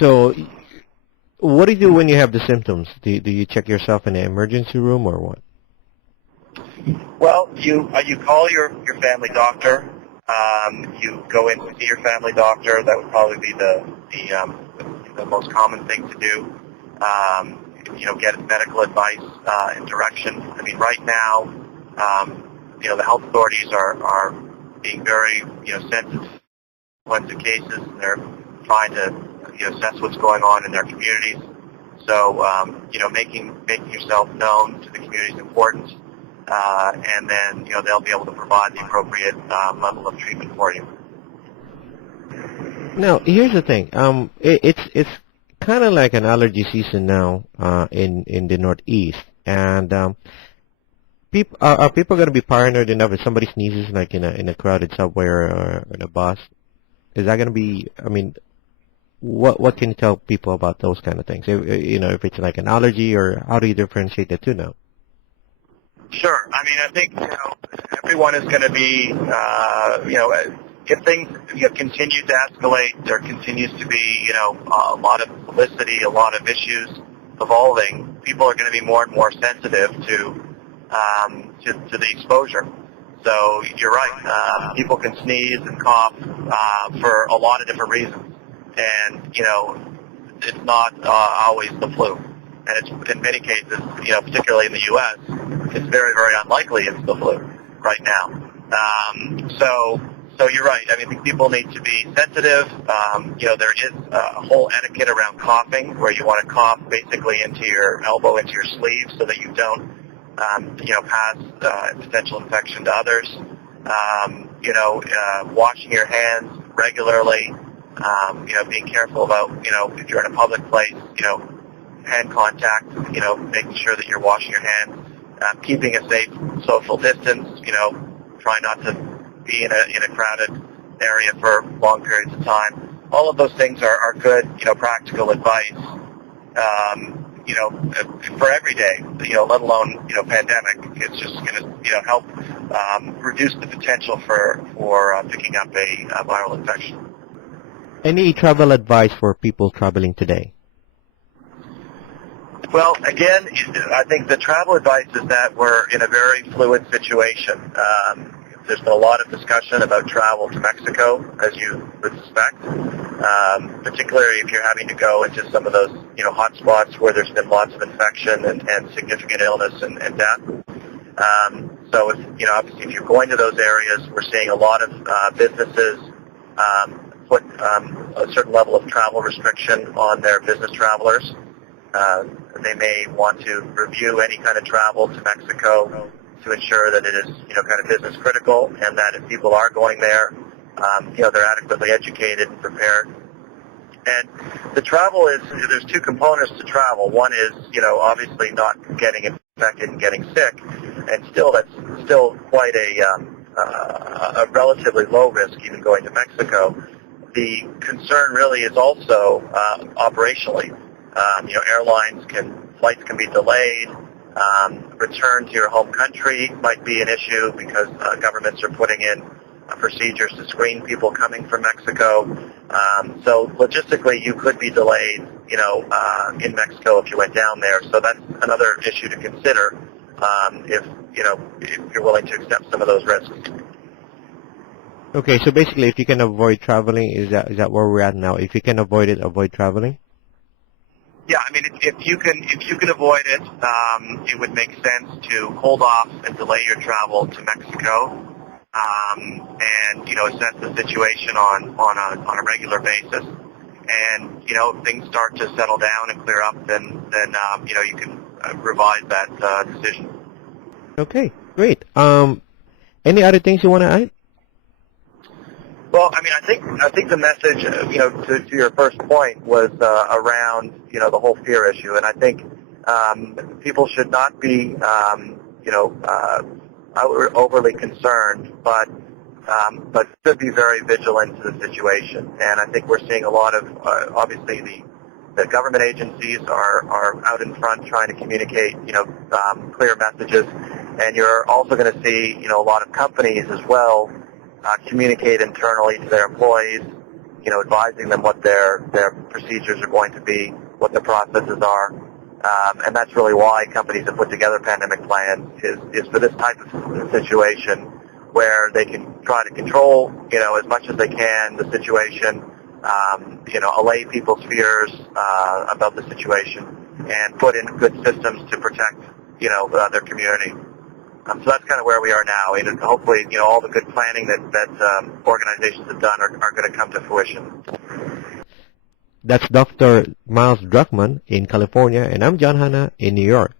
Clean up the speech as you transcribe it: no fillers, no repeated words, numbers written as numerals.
So, what do you do when you have the symptoms? Do you check yourself in the emergency room or what? Well, you call your family doctor. You go in to see your family doctor. That would probably be the most common thing to do. Get medical advice and direction. I mean, right now, the health authorities are being very sensitive to cases. They're trying to assess what's going on in their communities. So making yourself known to the community is important. And then they'll be able to provide the appropriate level of treatment for you. Now, here's the thing. It's kind of like an allergy season now in the Northeast, and people are people going to be paranoid enough if somebody sneezes like in a crowded subway or in a bus? Is that going to be? I mean, what can you tell people about those kind of things? If it's like an allergy, or how do you differentiate the two now? Sure. I mean, I think everyone is going to be if things continue to escalate, there continues to be a lot of publicity, a lot of issues evolving. People are going to be more and more sensitive to the exposure. So you're right. People can sneeze and cough for a lot of different reasons, and it's not always the flu. And it's in many cases, particularly in the U.S., it's very, very unlikely it's the flu right now. So you're right. I mean, I think people need to be sensitive. There is a whole etiquette around coughing, where you want to cough basically into your elbow, into your sleeve, so that you don't, pass potential infection to others. Washing your hands regularly. Being careful about, if you're in a public place, hand contact, making sure that you're washing your hands, keeping a safe social distance, try not to be in a crowded area for long periods of time. All of those things are good, practical advice, for every day, let alone, pandemic. It's just going to, help reduce the potential for picking up a viral infection. Any travel advice for people traveling today? Well, again, I think the travel advice is that we're in a very fluid situation. There's been a lot of discussion about travel to Mexico, as you would suspect, particularly if you're having to go into some of those, hot spots where there's been lots of infection and significant illness and death. So, obviously, if you're going to those areas, we're seeing a lot of businesses put a certain level of travel restriction on their business travelers. They may want to review any kind of travel to Mexico to ensure that it is, kind of business critical, and that if people are going there, they're adequately educated and prepared. And the travel is, there's two components to travel. One is, obviously not getting infected and getting sick, and that's still quite a relatively low risk even going to Mexico. The concern really is also operationally. Flights can be delayed. Return to your home country might be an issue because governments are putting in procedures to screen people coming from Mexico. So logistically, you could be delayed, in Mexico if you went down there. So that's another issue to consider if you're willing to accept some of those risks. Okay, so basically, if you can avoid traveling, is that where we're at now? If you can avoid it, avoid traveling. Yeah, I mean, if you can avoid it, it would make sense to hold off and delay your travel to Mexico, and assess the situation on a regular basis. And if things start to settle down and clear up, then you can revise that decision. Okay, great. Any other things you want to add? Well, I mean, I think the message, to your first point was around, the whole fear issue, and I think people should not be, overly concerned, but should be very vigilant to the situation. And I think we're seeing a lot of, obviously, the government agencies are out in front trying to communicate, clear messages, and you're also going to see, a lot of companies as well communicate internally to their employees, advising them what their procedures are going to be, what the processes are. And that's really why companies have put together pandemic plans is for this type of situation where they can try to control, as much as they can the situation, allay people's fears about the situation and put in good systems to protect, their community. So that's kind of where we are now. And hopefully, all the good planning that organizations have done are going to come to fruition. That's Dr. Myles Druckman in California, and I'm John Hanna in New York.